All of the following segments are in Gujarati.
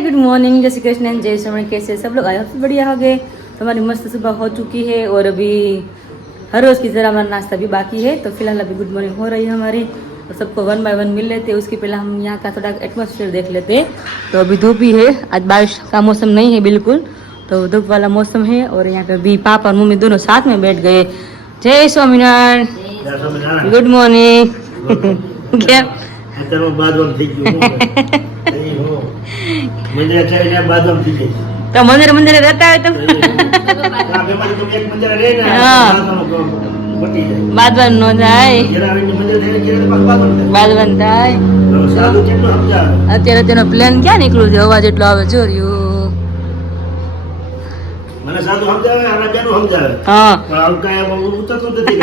वेरी गुड मॉर्निंग, जय श्री कृष्ण, जय श्रवण। कैसे सब लोग? आए बढ़िया हो गए। हमारी मस्त सुबह हो चुकी है और अभी हर रोज़ की तरह हमारा नाश्ता भी बाकी है। तो फिलहाल अभी गुड मॉर्निंग हो रही है हमारी और सबको 1 बाय 1 मिल लेते हैं। उसके पहले हम यहाँ का थोड़ा एटमोसफियर देख लेते हैं। तो अभी धूप ही है, आज बारिश का मौसम नहीं है बिल्कुल, तो धूप वाला मौसम है। और यहाँ पे अभी पापा और मम्मी दोनों साथ में बैठ गए। जय स्वामीनारायण, गुड मॉर्निंग। क्या तो मंदिर मंदिर रहता है तो बादवन नो जाए, बादवन થાય અત્યારે તેનો પ્લાન ક્યાં નીકળ્યું છે? અવાજ એટલો આવે જો રહ્યું. મને સાદું સમજાવે અને બેનું સમજાવે. હા પણ આમ કાય ઉતરતું નથી.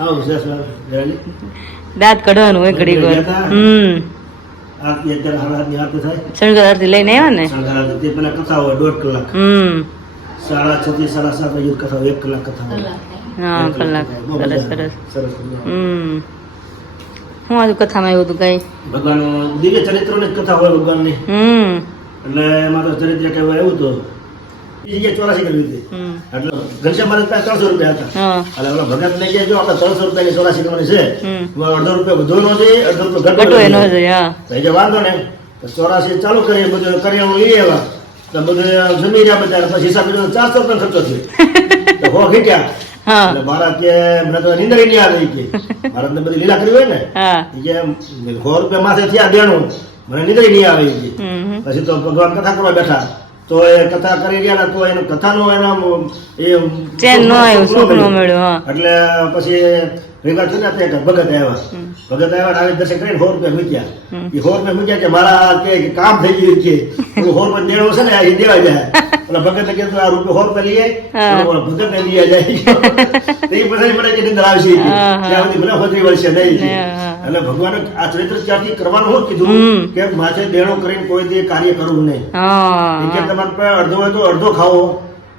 આવ સસલા રેલી દાંત કઢવાનું હોય ઘડી વાર. આ અત્યારે હાલની આરતી થાય. શણગાર આરતી લઈને આવ્યા ને. શણગાર આરતી પેલા કથા હોય 1.5 કલાક. 6:30 7:30 યુદ્ધ કથા 1 કલાક કથા હોય. હા કલાક. સરસ સરસ. સરસ. હું આ કથામાં આવ્યું હતું કઈ ભગવાન દિવ્ય ચરિત્રોની કથા હોય ભગવાનની. એટલે એમાં તો ચરિત્ર કેવું આવ્યું તો બીજી 84 કરવી હતી. એટલે ઘનશ્યામ મહારાજ પાસે 300 રૂપિયા હતા. એટલે ઓલા ભગત લઈ જાય જો આપણે 300 રૂપિયાની 84 કરવાની છે. અડધો રૂપિયા વધુ નો જોઈએ, અડધો રૂપિયા ઘટો નો જોઈએ. હા તો વાંધો ને 84 ચાલુ કરીએ, બધું કરિયાણું લઈ આવ્યા તો બધું જમી રહ્યા બધા. પછી હિસાબ 400 રૂપિયા ખર્ચો થયો તો હો ઘટ્યા. એટલે મારા કે મને તો નીંદર નહીં આવી કે મારા ને બધી લીલા કરી હોય ને કે 100 રૂપિયા માથે થયા દેણું, મને નીંદર નહીં આવે. પછી તો ભગવાન કથા કરવા બેઠા તો એ કથા કરી રહ્યા તો એનો કથાનો એનો એ ચેન ન આવ્યો, સુખ ન મળ્યો. એટલે પછી ભેગા થઈને તે ભગત આવ્યા. ભગત આવ્યા આવી દર્શન કરીને 100 રૂપિયા મૂક્યા. એ 100 રૂપિયા મૂક્યા કે મારા કે કામ થઈ ગયું કે 100 રૂપિયા દેણો છે ને એ દેવા જાય. ઓલા ભગત કે આ રૂપિયા 100 રૂપિયા લઈએ ભગત ને લઈ જાય. એ પછી મને કે નિંદર આવશે ત્યાં સુધી મને હોતરી વળશે નહીં. એટલે ભગવાને આ ચરિત્ર ત્યાંથી કરવાનું શું કીધું કે માથે દેણો કરીને કોઈ દે કાર્ય કરવું નહીં. કે તમારે પાસે અડધો હોય તો અડધો ખાવો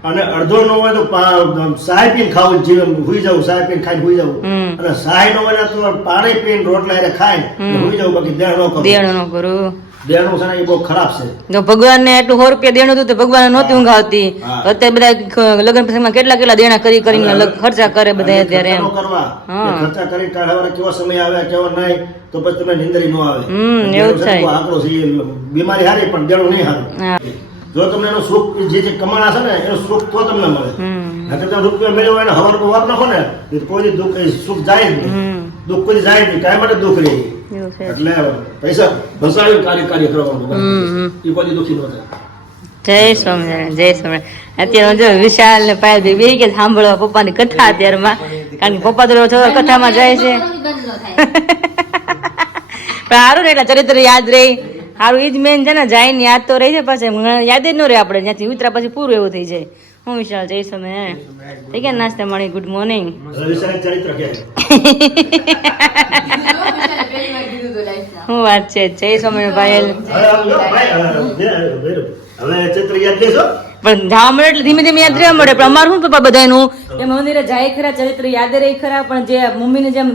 અને અડધો ન હોય તો સહાય પીને ખાવું. જીવન હુઈ જવું, સહાય પીને ખાઈને હુઈ જવું. અને સહાય ન હોય તો પાણી પીને રોટલા ખાઈને હુઈ જવું. બાકી દેણ ન કરું. દેણું છે ને એ બહુ ખરાબ છે. ભગવાન ને એટલું 100 રૂપિયા દેણું હતું તો ભગવાન નહોતી ઊંઘ આવતી. અત્યારે બધા લગ્ન પ્રસંગમાં કેટલા દેણા કરી કરીને ખર્ચા કરે બધા. અત્યારે એમ ખર્ચા કરી કાઢવા કેવો સમય આવે કેવો નહીં તો પછી તમે નીંદરી ન આવે. એવું થાય. આંકડો છે બીમારી હારી પણ દેણું નહીં હારું. જો તમને એનો સુખ જે કમાણા છે ને એનો સુખ તો તમને મળે. રૂપિયા મેળવ્યો એને હવાર વાર નાખો ને કોઈ દુઃખ સુખ જાય જ નહીં. દુઃખ કોઈ જાય જ નહીં, કાંઈ માટે દુઃખ રહે. એટલે પૈસા બસાવી કાર્ય કરવાનું એ કોઈ દુઃખી ન થાય. જય સ્વામિનારાયણ, જય સ્વામિનારાયણ. અત્યારે જો વિશાલ ને પાયલ બે ગયા સાંભળવા પપ્પાની કથા અત્યારમાં. કારણ કે પપ્પા તો કથામાં જાય છે. પણ સારું ને એટલે ચરિત્ર યાદ રહી. સારું એ જ મેન છે ને, જાય ને યાદ તો રહી જાય. પાછળ યાદ જ ન રહે. આપણે જ્યાંથી ઉતરા પછી પૂરું એવું થઈ જાય. હું વિશાલ જય સ્વામિનારાયણ. થઈ ગયા નાસ્તા મળી? Good morning. શું વાત છે? જય સ્વામિનારાયણ પાયલ. હવે ચિત્ર યાદ લેશો પણ જવા મળે એટલે ધીમે ધીમે યાદ રહેવા મળે. પણ અમારું શું પપ્પા બધાનું એ મંદિરે જાય ખરા, ચરિત્ર યાદ રહી ખરા, પણ જે મમ્મીને જેમ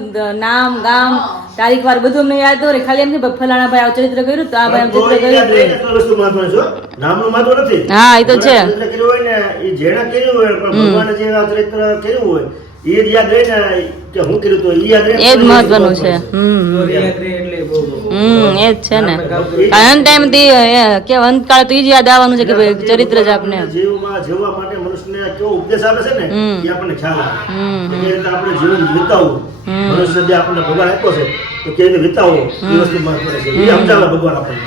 નામ ગામ તારીખ વાર બધું અમને યાદ રહે. ખાલી એમ કે ફલાણા ભાઈ આ ચરિત્ર કર્યું તો આ ભાઈ ચરિત્ર કર્યું. નામનું મહત્વ નથી. હા એ તો છે. કર્યું હોય ને એ જેણે કર્યું હોય પણ ભગવાને જે આ ચરિત્ર કર્યું હોય એ જ યાદ રહે ને કે હું કર્યું તો એ યાદ રહે. એ જ મહત્વનું છે. એ જ છે ને. અંત ટાઈમ કે અંતકાળ તો એ જ યાદ આવવાનું છે કે ભાઈ ચરિત્ર જ આપને જીવમાં જીવવા માટે મનુષ્યને કેવો ઉપદેશ આપે છે ને એ આપણને ખ્યાલ આવે. આપણે જીવન વિતાવવું મનુષ્ય જે આપણને ભગવાન આપ્યો છે તો કેવી રીતે વિતાવવું એ વસ્તુ મહત્વ છે. એ સમજાવે ભગવાન આપણને.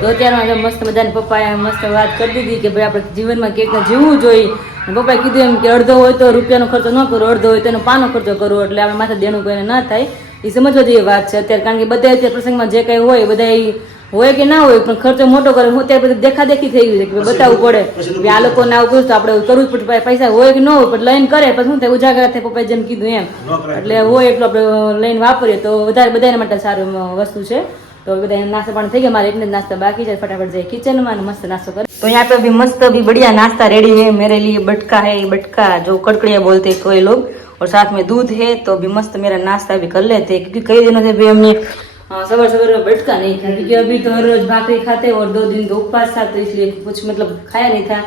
તો અત્યારમાં મસ્ત મજાની પપ્પાએ મસ્ત વાત કરી દીધી કે ભાઈ આપણે જીવનમાં કેવી રીતના જીવવું જોઈએ. પપ્પાએ કીધું એમ કે અડધો હોય તો રૂપિયાનો ખર્ચો ન કરો, અડધો હોય તો એનો પાનો ખર્ચો કરો. એટલે આપણે માથે દેણું કોઈને ન થાય એ સમજવા જેવી વાત છે અત્યારે. કારણ કે બધા અત્યારે પ્રસંગમાં જે કંઈ હોય બધા હોય કે ના હોય પણ ખર્ચો મોટો કરે. હું ત્યારે બધું દેખાદેખી થઈ ગયું છે કે બતાવવું પડે કે આ લોકોને આવું કર્યું તો આપણે કરવું જ પડે. પૈસા હોય કે ન હોય પણ લઈને કરે પછી શું થાય ઉજાગર થાય. પપ્પાએ જેમ કીધું એમ એટલે હોય એટલું આપણે લઈને વાપરીએ તો વધારે બધાને માટે સારું વસ્તુ છે. તો બધા નાસ્તા પાણી થઈ ગયા. मारे एक नाश्ता बाकी है, फटाफट जाए किचन में मस्त नाश्ता कर। तो यहाँ पे अभी मस्त अभी बढ़िया नाश्ता रेडी है मेरे लिए। बटका है, ये बटका जो कड़कड़िया बोलते हैं कोई लोग, और साथ में दूध है। तो अभी मस्त मेरा नाश्ता भी कर लेते हैं क्योंकि कई दिनों से भी हमने हाँ सबर सबर में बटका नहीं खाया क्योंकि अभी तो हर रोज भाकरी खाते और 2 दिन तो उपवास था तो इसलिए कुछ मतलब खाया नहीं था।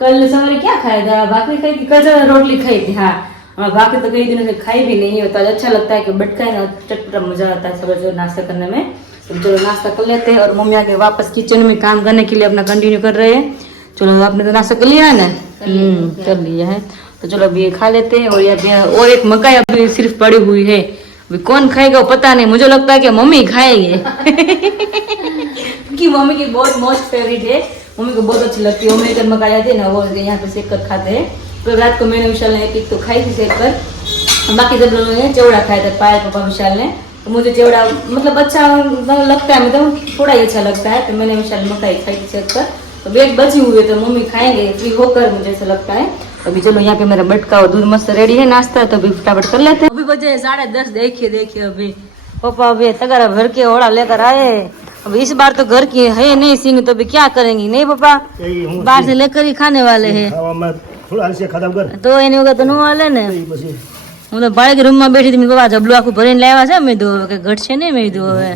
कल सवारे क्या खाया था, भाकरी खाई थी, कल सवारे रोटली खाई थी। हाँ और भाकरी तो कई दिनों से खाई भी नहीं होता। अच्छा लगता है कि बटका है ना, चटपटा मजा आता है सबर सबर नाश्ता करने में। तो चलो नाश्ता कर लेते हैं और मम्मी आके वापस किचन में काम करने के लिए अपना कंटिन्यू कर रहे हैं। चलो आपने तो नाश्ता कर लिया है ना? कर लिया है तो चलो अभी ये खा लेते हैं। और ये और एक मकाई अभी सिर्फ पड़ी हुई है, अभी कौन खाएगा वो पता नहीं, मुझे लगता है कि मम्मी खाएंगे क्योंकि मम्मी की बहुत मोस्ट फेवरेट है, मम्मी को बहुत अच्छी लगती है। मम्मी जब मकाई आती है ना वो यहाँ पे सेक कर खाते हैं। तो रात को मैंने विशाल ने एक तो खाई थी सेक कर, बाकी सब लोगों ने चौड़ा खाया था, पायल पापा विशाल ने। तो मुझे चौड़ा मतलब अच्छा लगता है, मतलब थोड़ा ही अच्छा लगता है। तो मैंने विशाल मकाई खाई थी सेक कर, तो बेग बची हुई है तो मम्मी खाएंगे फ्री होकर, मुझे ऐसा लगता है। अभी चलो यहाँ पे मेरा बटका और दूध मस्त रेडी है नाश्ता, तो अभी फटाफट कर लेते हैं। अभी बजे 10:30। देखिए अभी पापा अभी तगारा भर के ओड़ा लेकर आए। अब इस बार तो घर की है नहीं सिंह, तो अभी क्या करेंगी? नहीं पापा बाहर से लेकर ही खाने वाले हैं तो एनी वगैरह तो नहीं वाले ने। હું તો બાળક રૂમમાં બેઠી હતી, બાબા જબલું આખું ભરીને લાવ્યા છે, મેં કીધું કે ઘટશે નહીં, મેં કીધું હવે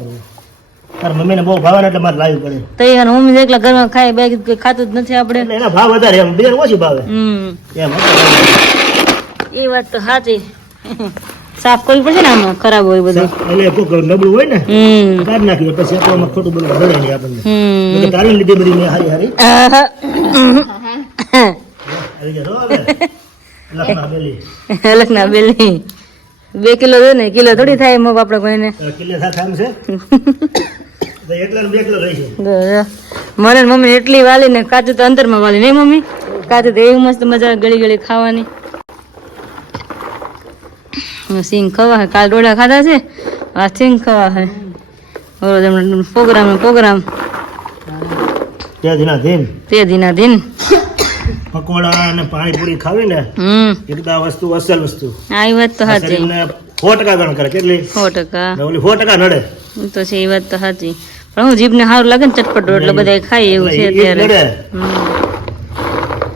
તાર મમ્મીને બહુ ભાવે ને એટલે મારે લાવ્યું પડે. તો એ મમ્મી એકલા ઘરમાં ખાય, બે ખાતું જ નથી આપણે, એટલે એના ભાવ વધારે, એમ બીજાને ઓછી ભાવે એમ. એ વાત તો સાચી. સાફ કરવી પડશે ને આમાં ખરાબ હોય બધું, એટલે કોક નબળું હોય ને કાઢી નાખીએ પછી આપણને ખોટું બોલવા દડે નહીં આપણને. તારી લીધી બધી મેં હારી હારી આવી ગયા રો હવે લખના બેલી 2 કિલો દે ને, કિલો થોડી થાય એમ આપણે કોઈને કિલો થાય એમ છે તો એકલા 2 કિલો રહી છે. મને મમ્મી એટલી વાલી ને કાચું તો અંતરમાં વાલી નહીં મમ્મી, કાચું તો એવી મસ્ત મજા ગળી ગળી ખાવાની. સિંગ ખવા હે, કાલ ડોડા ખાધા છે, આ સિંગ ખવા હે. પ્રોગ્રામ તે દિના દિન પકોડા અને પાણીપુરી ખાવી ને એકદા વસ્તુ અસલ વસ્તુ. આ વાત તો સાચી, 100% ગણ કરે. કેટલી? 100%. ઓલી 100% નડે તો છે એ વાત તો સાચી, પણ હું જીભને સારું લાગે ને ચટપટ એટલે બધા ખાય એવું છે અત્યારે.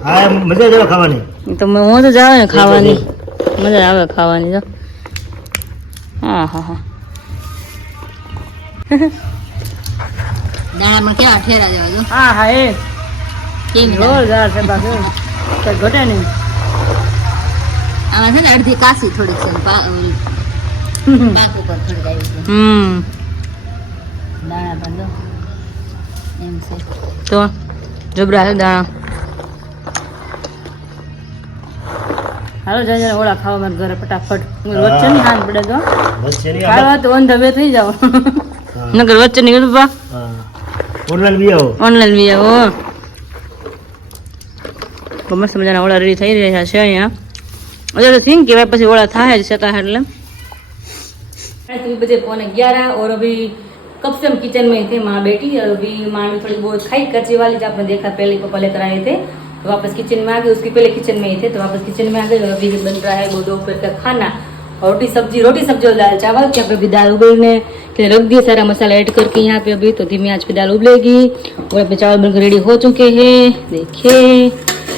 હા મજા જ આવે ખાવાની, તો હું તો જાવ ને ખાવાની મજા આવે ખાવાની તો. હા હા હા દાણામાં કેવા ઠેરા દેવા જો. હા હા એ કેમ જોરદાર છે બાકી કઈ ઘટે નહીં. આમાં છે ને અડધી કાસી થોડીક છે, પાક ઉપર થોડીક આવી છે. દાણા બંધો એમ છે તો જબરા છે દાણા. હાલો જાય ઓળા ખાવા મારા ઘરે ફટાફટ. વચ્ચે નહીં હાથ પડે તો ખાવા તો ઓન ધબે થઈ જાવ નગર વચ્ચે નહીં બાપા. ઓનલાઈન બી આવો. મસ્ત મજાના ઓળા રેડી થઈ રહ્યા છે અહીંયા. અજર તો સિંગ કહેવાય પછી ઓળા થાય જ શકા એટલે. बजे 11:15 और अभी कब से हम किचन में थे, माँ बेटी. और अभी माँ ने थोड़ी बहुत खाई कच्ची वाली जो आपने देखा पहले पापा लेकर आए थे, तो वापस किचन में आ गए. उसके पहले किचन में ही थे तो वापस किचन में आ गए. और अभी बन रहा है वो दोपहर का खाना, रोटी सब्जी और दाल चावल. क्या अभी दाल उबलने के रख दिए, सारा मसाला ऐड करके यहाँ पे अभी. तो धीमी आंच पे दाल उबलेगी और अभी चावल बनकर रेडी हो चुके हैं. देखिए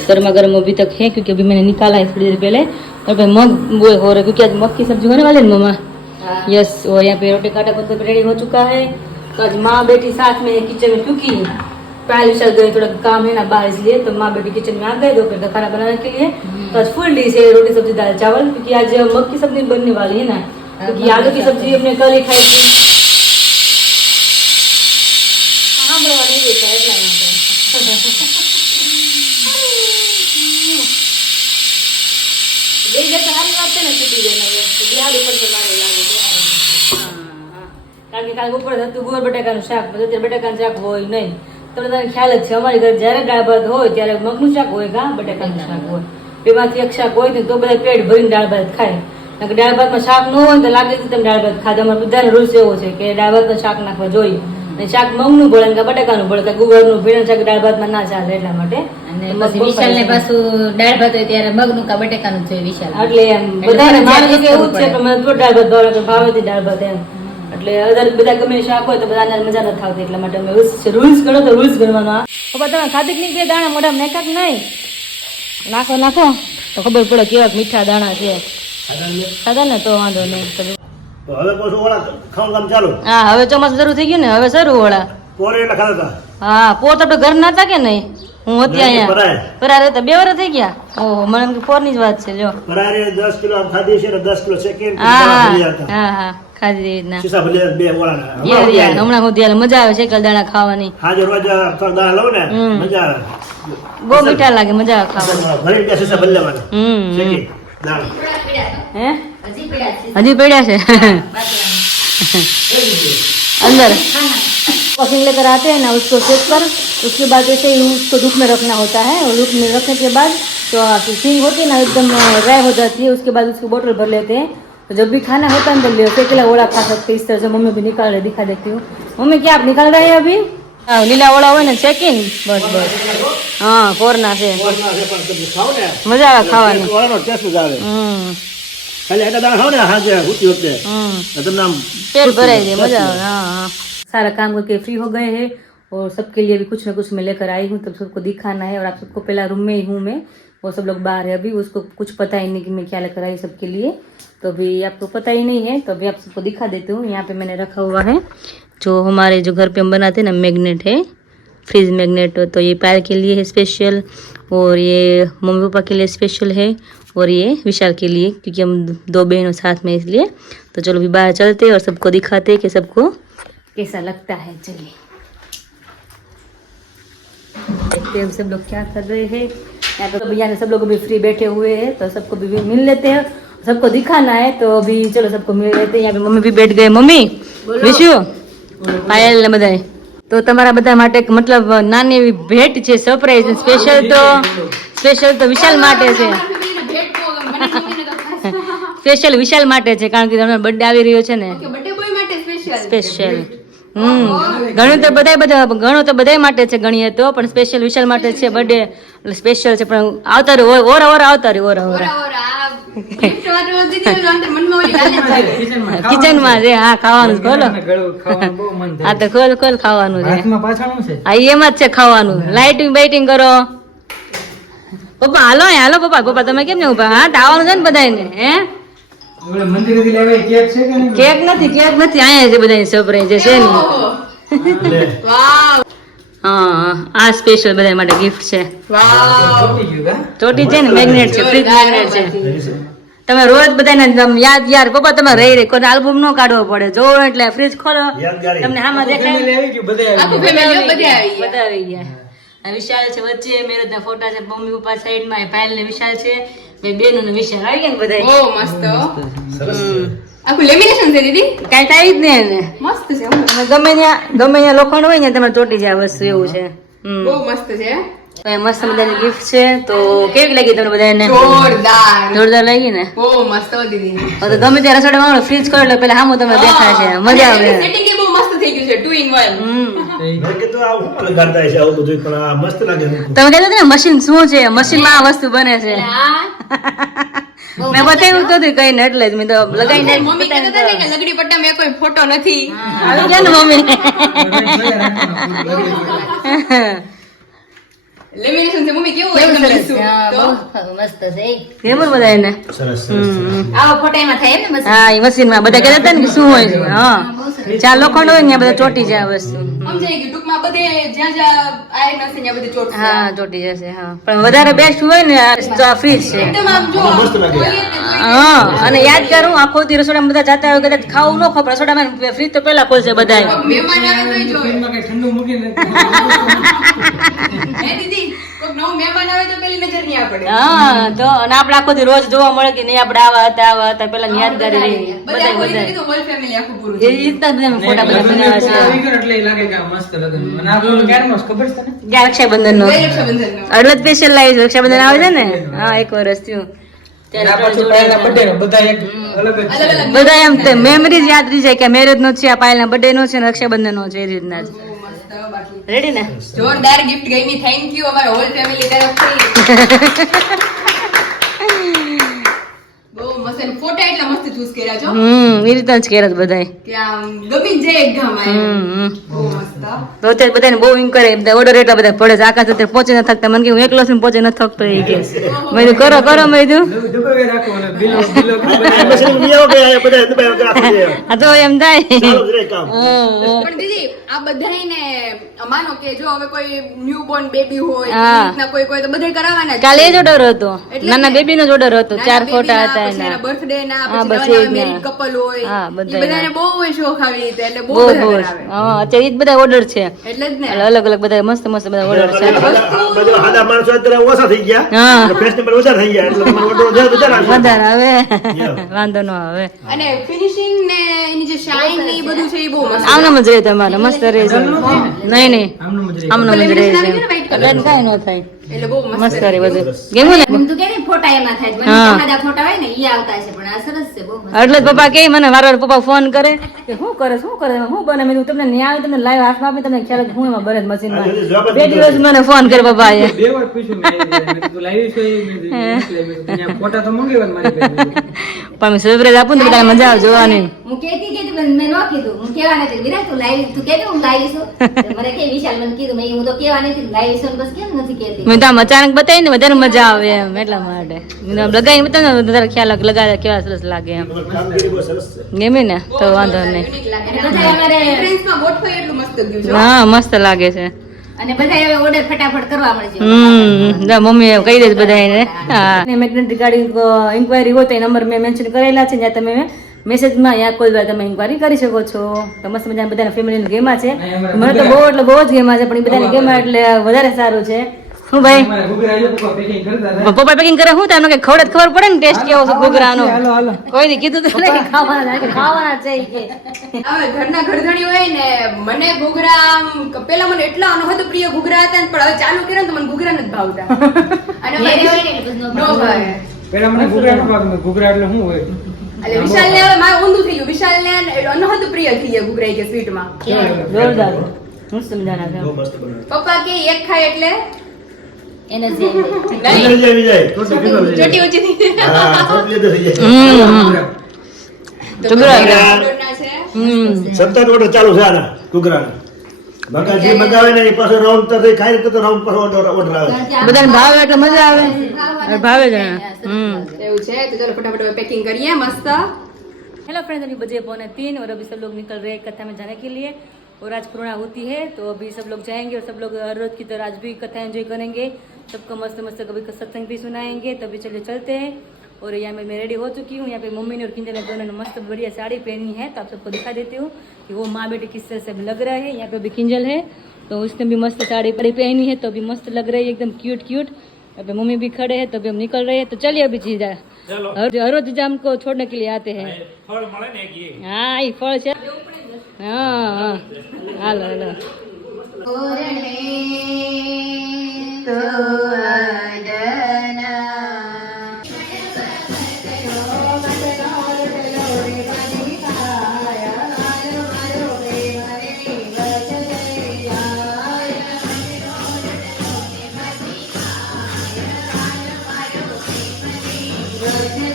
गर्मा गर्म अभी तक है क्योंकि अभी मैंने निकाला है थोड़ी देर पहले. और भाई मग वो हो रहा है क्योंकि आज मग की सब्जी होने वाली है मम्मा. यस और यहाँ पे रोटी काटा बनकर रेडी हो चुका है. तो आज माँ बेटी साथ में किचन में, क्योंकि पहले विशाल गए थोड़ा काम है ना बाहर, इसलिए तो माँ बेटी किचन में आ गए दोपहर का खाना बनाने के लिए. तो आज फुल डिश है, रोटी सब्जी दाल चावल, क्योंकि आज मग की सब्जी बनने वाली है ना, क्योंकि आलू की सब्जी अपने कल ही खाई थी. કારણ કે કાલે ઉપર હતું ગોળ બટાકાનું શાક, પછી બટાકાનું શાક હોય નહીં. તમને તને ખ્યાલ જ છે અમારી ઘરે જયારે દાળ ભાત હોય ત્યારે મગનું શાક હોય કા બટાકાનું શાક હોય, બેમાંથી એક શાક હોય તો બધા પેટ ભરીને દાળ ભાત ખાય. દાળ ભાતમાં શાક ન હોય તો લાગે છે તમે દાળ ભાત ખાધા. અમારા બધાનો રૂલ્સ એવો છે કે દાળ ભાતમાં શાક નાખવા જોઈએ. અને શાક મગનું ભળે કે બટાકાનું ભળે કે ગુવારનું ભીણ શાક દાળ ભાતમાં ના ચાલે એટલા માટે. વિશાલને પાછું દાળ ભાત હોય ત્યારે મગનું કા બટાકાનું જોઈએ વિશાલ. એટલે એમ બધાને મારે તો એવું જ છે કે મને તો દાળ ભાત ભાવે છે દાળ ભાત એમ. એટલે અદર બધા ગમે શાક હોય તો બધાને મજા નથી આવતી, એટલા માટે અમે રૂલ્સ ગણો તો રૂલ્સ ગણવાનો. પપ્પા તમે ખાધી નહીં બે દાણા મોઢામાં નાખ્યા કે નહીં? નાખો તો ખબર પડે કેવા મીઠા દાણા છે. ખાધા ને તો વાંધો નહીં. તો હવે પાછું ઓળા ખાવાનું કામ ચાલુ. હા હવે ચોમાસું શરૂ થઈ ગયું ને હવે શરૂ ઓળા. પોરે એટલે ખાતા હતા. હા પોર તો આપણે ઘર ના હતા કે નહીં? હું હતી અહીંયા પરાય. પરારે હતા 2 વર્ષ થઈ ગયા. ઓહો મને એમ કે પોરની જ વાત છે લ્યો. પરારે 10 કિલો આમ ખાધી છે ને 10 કિલો સેકન્ડ હા હા ખાધી રીતના શીશા ભલે બે ઓળાના. હમણાં હું ત્યારે મજા આવે છે કલદાણા ખાવાની. હાજર રોજ થોડા દાણા લઉં ને મજા આવે. બહુ મીઠા લાગે મજા આવે ખાવાની. ભરીને બે શીશા ભલે લેવાના. શેકી દાણા. હે હજી પડ્યા છે. હજી પડ્યા છે अंदर पॉकिंग लेकर आते हैं ना उसको सेट कर उसके बाद ऐसे ही उसको धूप में रखना होता है और धूप में रखने के बाद तो सींग होती है ना एकदम ड्राई हो जाती है उसके बाद उसकी बोतल भर लेते हैं तो जब भी खाना होता है अंदर ले अकेला ओड़ा खा सकते हैं इस तरह से मम्मी भी निकाल रहे दिखा देती हूँ मम्मी क्या आप निकाल रहे हैं अभी लीला ओड़ा हुआ ना चेकिंग बस बस हाँ कोरना से मजा આવે ખાવાની ઓળાનો ટેસ્ટ જ આવે. ખાલી આટલા દાણા ખાઓ ને હાજે ઉઠી વખતે તમને આમ पेट भरे दे मजा आ हाँ हाँ सारा काम करके फ्री हो गए हैं और सबके लिए भी कुछ ना कुछ मैं लेकर आई हूँ तब सबको दिखाना है और आप सबको पहला रूम में ही हूँ मैं वो सब लोग बाहर है अभी उसको कुछ पता ही नहीं कि मैं क्या लेकर आई सबके लिए तो अभी आपको पता ही नहीं है तो अभी आप सबको दिखा देती हूँ यहाँ पे मैंने रखा हुआ है जो हमारे जो घर पे हम बनाते हैं ना मैग्नेट है फ्रिज मैग्नेट तो ये पैर के लिए है स्पेशल और ये मम्मी पापा के लिए स्पेशल है और ये विशाल के लिए क्योंकि हम 2 बहनों साथ में इसलिए तो चलो भी बाहर चलते और सबको दिखाते कि सबको कैसा लगता है चलिए देखते हैं सब लोग क्या कर रहे हैं यहाँ पे सब लोग अभी फ्री बैठे हुए हैं तो सबको भी मिल लेते हैं सबको दिखाना है तो अभी चलो सबको मिल लेते हैं यहाँ पे मम्मी भी बैठ गए मम्मी विशु पायल ने बधाई तो તમારા બધા માટે મતલબ નાની એવી ભેટ છે સરપ્રાઈઝ સ્પેશિયલ તો વિશાલ માટે છે સ્પેશિયલ વિશાલ માટે છે કારણ કે તમારો બર્થડે આવી રહ્યો છે ને સ્પેશિયલ ઘણું તો બધાય માટે છે ગણીએ તો પણ સ્પેશિયલ વિશાલ માટે છે બર્થડે એટલે સ્પેશિયલ છે પણ આવતા રહ્યો ઓર આવતા રહ્યો ઓર કિચનમાં છે હા ખાવાનું ખોલો હા તો ખોલ ખાવાનું છે હા એમ જ છે ખાવાનું લાઇટિંગ બાઇટિંગ કરો પપ્પા હાલો પપ્પા તમે કેમ ને ઉભા હા આવવાનું છે ને બધાને હે કેક નથી અહીંયા છે બધા સરપ્રાઈઝ છે ને હા આ સ્પેશિયલ બધા માટે ગિફ્ટ છે ચોટી છે ને મેગ્નેટ છે ફ્રીજ મેગ્નેટ છે તમે રોજ બધાને યાર પપ્પા તમે રહી કોઈ આલ્બમ નો કાઢવો પડે જોવો એટલે ફ્રીજ ખોલો તમને આમાં દેખાય બધા આવી ગયા વિશાલ છે વચ્ચે મેરેજ ના ફોટા છે મમ્મી પપ્પા સાઈડ માં પાયલ ને વિશાલ છે બે બેનો ને વિશાલ આવી ગયા બધા બહુ મસ્ત આખું લેમિનેશન છે દીદી કઈ થાય જ ને મસ્ત છે તમે ગમે ત્યાં લોખંડ હોય ને તમારે ચોટી જાય વસ્તુ એવું છે બહુ મસ્ત છે મસ્ત મજાની ગિફ્ટ છે તો કેવી લાગી તમને બધાને જોરદાર લાગી ને બહુ મસ્ત દીદી તો ગમે ત્યાં રસોડામાં ફ્રીજ કરો એટલે પેલા સામું તમે દેખાય છે મજા આવે સેટિંગ એ બહુ મસ્ત થઈ ગયું છે 2 in 1 મેં કીધું આ હું લગાડતા છે આવું બધું પણ આ મસ્ત લાગે છે. તમે કહેતા હતા ને મશીન શું છે મશીનમાં આ વસ્તુ બને છે મેં બતાવ્યું તો કઈ ને એટલે જ મેં તો લગાઈને મમ્મી કહેતા હતા ને કે લગડી પટ્ટામાં કોઈ ફોટો નથી આવી ગયા ને મમ્મી લેમિનેશન છે મમ્મી કેવું એકદમ લીસું તો મસ્ત છે કેવું બધાને સરસ આવા ફોટામાં થાય ને બસ હા એ મશીનમાં બધા કહેતા હતા ને કે શું હોય છે હા ચાર લોખંડ હોય ને બધા ચોટી જાય વસ્તુ સમજાય ગયું ટૂંકમાં બધે જ્યાં આયર્ન હશે ત્યાં બધે ચોટશે હા ચોટી જશે હા પણ વધારે બેસ્ટ હોય ને આ ફ્રીજ છે એકદમ આમ જો મસ્ત લાગે. હા અને યાદ કરું આખો દી રસોડામાં બધા જાતા હોય કદાચ ખાવું ન ખબર રસોડામાં ફ્રીજ તો પેલા ખોલશે બધા મહેમાન આવે તો જોવે હે દીદી કોઈક નવું મહેમાન આવે તો પેલી નજર નહીં પડે હા તો અને આપણે આખો દી રોજ જોવા મળે કે નહીં આપણે આવા હતા પેલા યાદગારી રહી બધા બધા કોઈ બધા કીધું હોલ ફેમિલી આખું પૂરું એ રીતના બધા ફોટા બધા બનાવ્યા છે ત્યાં રક્ષાબંધન નો ગઈ રક્ષાબંધનનો એટલે સ્પેશિયલ લાવી છે રક્ષાબંધન આવે છે ને હા 1 વર્ષ થયું બધા એમ મેમરીઝ યાદ રહી જાય કે મેરેજ નો છે આ પાયલના બર્થડે નો છે ને રક્ષાબંધન નો છે એ રીતના જ મસ્ત બાકી રેડી ને જોરદાર ગિફ્ટ ગઈ થેન્ક યુ અમારા હોલ ફેમિલી તરફથી બહુ મસ્ત અને ફોટા એટલા મસ્ત ચૂઝ કર્યા છો એ રીતના જ કેરત બધાય કે આમ ગમી જાય એકદમ આ બહુ મસ્ત તો અત્યારે બધાને બહુ એમ કરે બધા ઓર્ડર એટલા બધા પડે છે આકાશ અત્યારે પહોંચી ન થકતા મને કે હું એકલો છું ને પહોંચી ન થકતો એ કે મેં કીધું કરો કરો મેં કીધું આ તો એમ થાય પણ દીદી આ બધાયને માનો કે જો હવે કોઈ ન્યૂબોર્ન બેબી હોય હા. એ રીતના કોઈ તો બધાય કરાવવાના જ કાલે છે. જ ઓર્ડર હતો એટલે નાના જ ને. બેબી નો જ ઓર્ડર હતો 4 ફોટા હતા પછી એના એના birthday ના, હા, પછી બસ નવા એ જ ને. married couple હોય હા, એ બધાયના. બધાને બહુ હોય શોખ આવી રીતે એટલે બહુ બહુ બધા બહુ કરાવે. હા અત્યારે ઈ જ બધા ઓર્ડર છે એટલે જ ને એટલે અલગ અલગ બધા મસ્ત મસ્ત બધા ઓર્ડર છે બધા સાદા માણસો અત્યારે ઓછા થઈ ગયા હા. એટલે ફેસ્ટિવલ વધારે થઈ ગયા એટલે તમારો order વધારે આવશે. વધારે આવે વાંધો ન આવે અને ફિનિશિંગ ને એની જે શાઇન ને એ બધું છે એ બહુ મસ્ત આમનામ જ રહે તમારે મસ્ત રહે છે નહીં નહીં આમનામ જ રહે છે એટલે કાંઈ ન થાય એટલે બહુ મસ્ત મસ્ત રહે બધું ગમ્યું ને હું તો કે ને ફોટા એમાં થાય મને હા. સાદા ફોટા હોય ને ઈ આવતા છે પણ આ સરસ છે બહુ મસ્ત. એટલે જ પપ્પા કે મને વારવાર પપ્પા ફોન કરે કે શું કરે શું બને મેં કીધું તમને ન્યાય આવે તમને લાઈવ હાથમાં આપે તમને ખ્યાલ કે હું એમાં બને મશીનમાં આ જવાબ જ બે દિવસ મને ફોન કરે પપ્પા એ બે વાર પૂછ્યું મેં તું લાવી છે ત્યાં ફોટા તો મંગાવ્યા ને મારી પાસે. પણ સરપ્રાઈઝ આપું ને તો બધાને મજા આવે જોવાની હું કેતી પણ મેં ન કીધું હું કેવા નથી વિરાટ તું લાવી તું કે હું લાવી છું તો મને કે વિશાલ મને કીધું મેં હું તો કેવા નથી લાવી છું બસ કેમ નથી કેતી મેં તો આમ અચાનક બતાવી ને વધારે મજા આવે એમ એટલા માટે લગાવી બતાવે ને વધારે ખ્યાલ આવે લગાવે કેવા સરસ લાગે એમ તમારી કામગીરી બહુ સરસ છે. ગમે ને તો વાંધો નહીં યુનિક લાગે અને બધા અમારે Entrance માં ગોઠવાય એટલું મસ્ત ગયું છે હા મસ્ત લાગે છે અને બધા હવે ઓર્ડર ફટાફટ કરવા મળશે જા મમ્મી કહી દઈશ બધાને હા મેગ્નેટિક ગાડી ઇન્ક્વાયરી હોય તો એ નંબર મેં મેન્શન કરેલા છે જ્યાં તમે મેસેજમાં યા કોઈ વાર તમે ઇન્ક્વાયરી કરી શકો છો તો મસ્ત મજા બધાના ફેમિલીની ગેમા છે મને તો બહુ એટલે બહુ જ ગેમા છે પણ એ બધાની ગેમા એટલે વધારે સારું છે શું ભાઈ મારા ઘૂઘરા જો પપ્પા પેકિંગ કરતા હતા. પપ્પા પેકિંગ કરે શું તમને ખબર પડે ને ટેસ્ટ કેવો છે ઘૂઘરાનો હાલો હાલો કોઈ નહીં કીધું તો નહીં ખાવાના છે ઈ કે હવે ઘરના ઘરધણી હોય ને મને ઘૂઘરા આમ પેલા મને એટલા અનહદ પ્રિય ઘૂઘરા હતા ને પણ હવે ચાલુ કર્યા ને તો મને ઘૂઘરા નથી ભાવતા અને હવે ઘેરે હોય ને એટલે પછી નો ભાવે. પેલા મને ઘૂઘરા નહોતા ગમતા. ઘૂઘરા એટલે શું હોય એટલે વિશાલને હવે મારે ઊંધું થઈ ગયું વિશાલને અનહદ પ્રિય થઈ ગયા ઘૂઘરા કે સ્વીટમાં જોરદાર મસ્ત મજાના છે બહુ મસ્ત બનાવે. પપ્પા કે એક ખાય એટલે એને જ નહીં ચોટલી આવી જાય, ચોટલી ભીનો થઈ ચોટી જાય. ઊંચી થઈ જાય. હા, ચોટલી તો થઈ જાય. તો ઘૂઘરા બધા ઓર્ડરના છે સતત order ચાલુ છે આના ઘૂઘરાના. બકા જે મંગાવે ને એ પાછો રાઉન્ડ તો ખાઈ તો રાઉન્ડ પર order આવે. બધાને ભાવે એટલે મજા આવે ભાવે જ ને એવું છે તો ચલો फटाफट पैकिंग करिए मस्त हेलो फ्रेंड्स अभी बजे 2:45 और अभी सब लोग निकल रहे हैं कथा में जाने के लिए और आज पूर्णा होती है तो अभी सब लोग जाएंगे और सब लोग हर रोज की तरह आज भी कथा एंजॉय करेंगे सबको मस्त मस्त कभी सत्संग भी सुनाएंगे तभी चलिए चलते हैं और यहाँ पे मैं रेडी हो चुकी हूँ यहाँ पे मम्मी ने और किंजल ने दोनों ने मस्त बढ़िया साड़ी पहनी है तो आप सबको दिखा देती हूँ कि वो माँ बेटी किस तरह से अभी लग रहा है यहाँ पे अभी किंजल है तो उसने भी मस्त साड़ी पहनी है तो अभी मस्त लग रही है एकदम क्यूट क्यूट अभी मम्मी भी खड़े हैं तो अभी हम निकल रहे हैं तो चलिए अभी जीजा हर रोज जीजा हमको छोड़ने के लिए आते हैं हाँ ये फल है हाँ हाँ हालो हालो રોજ